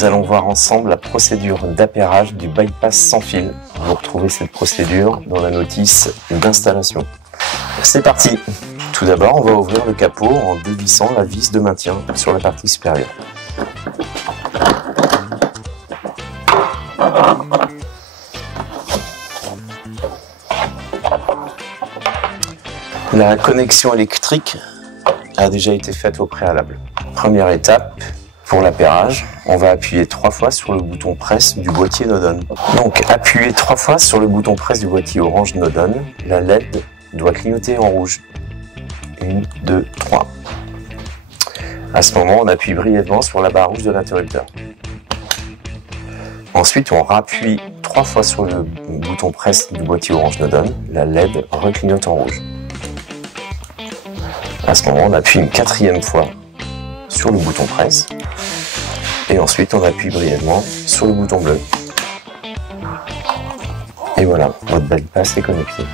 nous allons voir ensemble la procédure d'appairage du bypass sans fil. Vous retrouvez cette procédure dans la notice d'installation. C'est parti! Tout d'abord, on va ouvrir le capot en dévissant la vis de maintien sur la partie supérieure. La connexion électrique a déjà été faite au préalable. Première étape, pour l'appairage, on va appuyer 3 fois sur le bouton presse du boîtier Nodon. Donc, appuyez 3 fois sur le bouton presse du boîtier orange Nodon. La LED doit clignoter en rouge. 1, 2, 3. À ce moment, on appuie brièvement sur la barre rouge de l'interrupteur. Ensuite, on rappuie 3 fois sur le bouton presse du boîtier orange Nodon. La LED reclignote en rouge. À ce moment, on appuie une 4e fois sur le bouton presse. Et ensuite, on appuie brièvement sur le bouton bleu. Et voilà, votre bypass est connecté.